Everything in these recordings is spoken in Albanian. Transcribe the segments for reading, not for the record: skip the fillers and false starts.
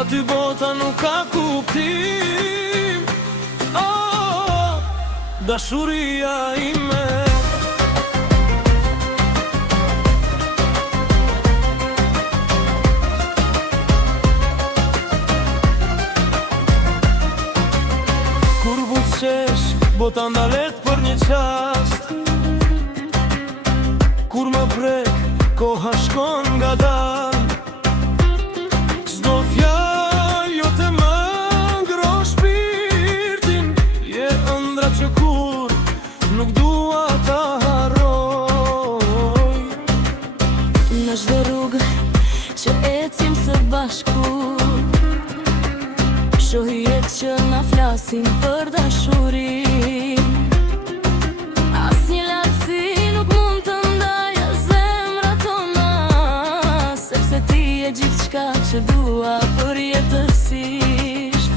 pa ty bota nuk ka kuptim. Oh, dashuria ime. Kur buzëqesh, bota ndalet për një qast. Kur më prek, koha shkon nga dal. Çdo fjalë jote më ngro shpirtin. Je ëndra që kur nuk dua ta harroj. Në çdo rrugë që ecim së bashku, shohi jetë që na flasin për dashurin. Asnjë lartësi nuk mund të ndaja zemrat tona, sepse ti je gjithçka që dua përjetësisht.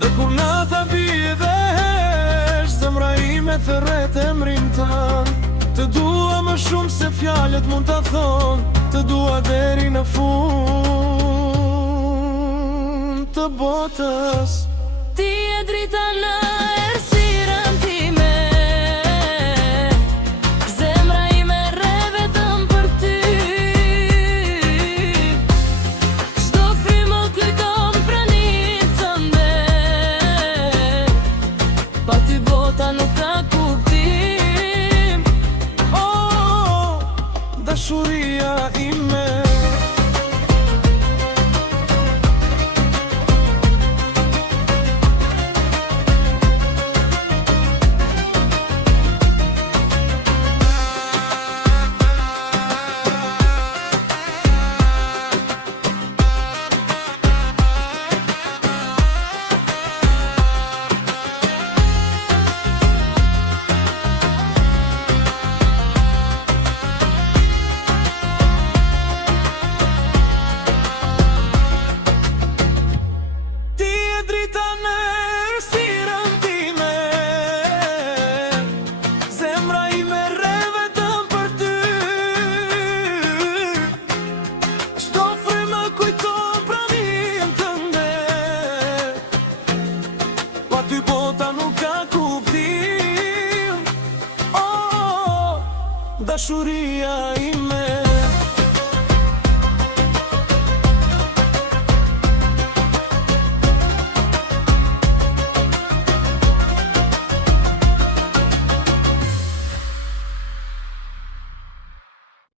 Dhe kur nata bie dhe hesh, zemra ime thërret emrin tën. Të dua më shumë se fjalët mund ta thonë. Të dua deri në fund të botës. Ti e drita në errësirën time. Zemra ime rre vetëm për ty. Çdo frymë më kujton praninë tënde. Pa ty bota nuk ka kuptim. Oh, dashuria ime. Ty bota nuk ka kuptim. Oh, dashuria ime.